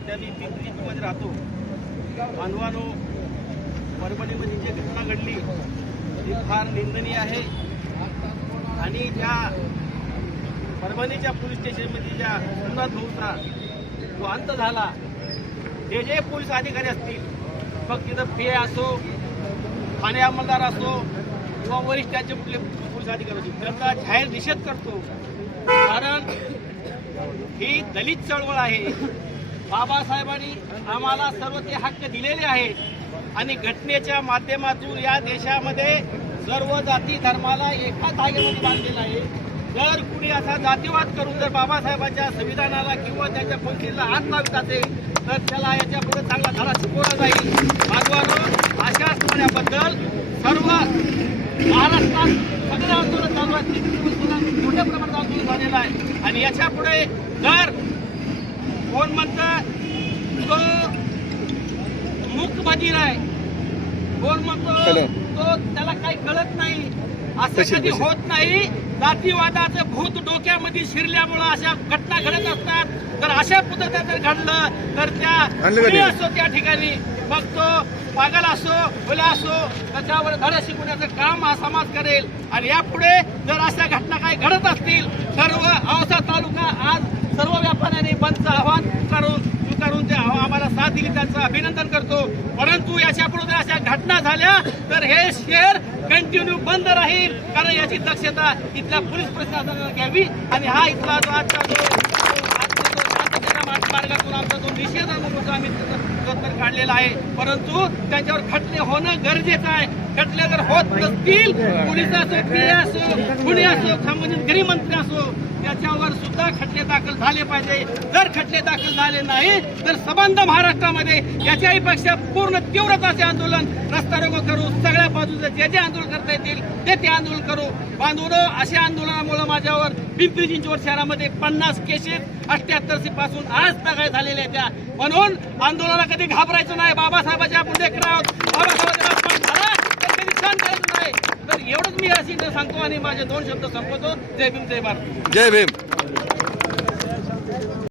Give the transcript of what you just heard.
सध्या मी पिंपरी चिंचवडमध्ये राहतो. बांधवानो परभणीमध्ये जी घटना घडली ती फार निंदनीय आहे. आणि त्या परभणीच्या पोलीस स्टेशनमध्ये ज्या सुनाथ भाऊचा जो अंत झाला. जे जे पोलीस अधिकारी असतील मग तिथं पी असो ठाणे अंमलदार असो किंवा वरिष्ठांचे कुठले पोलीस अधिकारी असतील त्यांचा जाहीर निषेध करतो. कारण ही दलित चळवळ आहे. बाबासाहेबांनी आम्हाला सर्व ते हक्क दिलेले आहेत. आणि घटनेच्या माध्यमातून या देशामध्ये सर्व जाती धर्माला एका धाग्यामध्ये बांधलेला आहे. जर कुणी असा जातीवाद करून जर बाबासाहेबांच्या संविधानाला किंवा त्याच्या पंक्तीला हात लावत असेल तर त्याला याच्यापुढे चांगला धडा शिकवला जाईल. बाजवानं अशाच होण्याबद्दल सर्व महाराष्ट्रात सगळं आंदोलन चालू आहे मोठ्या प्रमाणात आंदोलन झालेलं आहे. आणि याच्यापुढे जर कोण म्हणतं? तो मूक बधीर आहे कोण म्हणतो. तो त्याला काही कळत नाही. असं कधी. होत नाही. जातीवादाचं भूत डोक्यामध्ये शिरल्यामुळं अशा घटना घडत असतात. तर अशा पद्धतीने जर घडलं तर त्या? असो त्या ठिकाणी. मग तो पागल असो खुला असो त्याच्यावर धडा शिकवण्याचं काम हा समाज करेल. आणि यापुढे जर अशा घटना काही घडत असतील सर्व औसा तालुका आज सर्व व्यापाऱ्यांनी बंदचं त्यांचं अभिनंदन करतो. परंतु याच्यापुढे अशा घटना झाल्या तर हे शेअर कंटिन्यू बंद राहील. कारण याची दक्षता इथल्या पोलीस प्रशासनानं घ्यावी आणि हा इथला जो आजचा जो मार्गातून आमचा जो निषेध आम्ही काढलेला आहे. परंतु त्याच्यावर खटले होणं गरजेचं आहे. खटले जर होत नसतील पोलीस असो असो कुणी असो संबंधित गृहमंत्री असो त्याच्यावर सुद्धा खटले दाखल झाले पाहिजे. जर खटले दाखल झाले नाही तर संबंध महाराष्ट्रामध्ये याच्याही पेक्षा पूर्ण तीव्रताचे आंदोलन रस्ता रोको करू सगळ्या बाजूचे जे जे आंदोलन करता येतील ते ते आंदोलन करू. बांधून अशा आंदोलनामुळे माझ्यावर पिंपरी चिंचवड शहरामध्ये पन्नास केसेस अठ्याहत्तरपासून आज तगाय झालेल्या आहेत त्या. म्हणून आंदोलनाला कधी घाबरायचं नाही. बाबासाहेबांच्या आपण लेकर आहोत बाबासाहेबांच्या अपमान झाला तर कधी सहन करायचं नाही तर एवढंच मी अशी सांगतो आणि माझे दोन शब्द संपवतो. जय भीम जय भारत. जय भीम.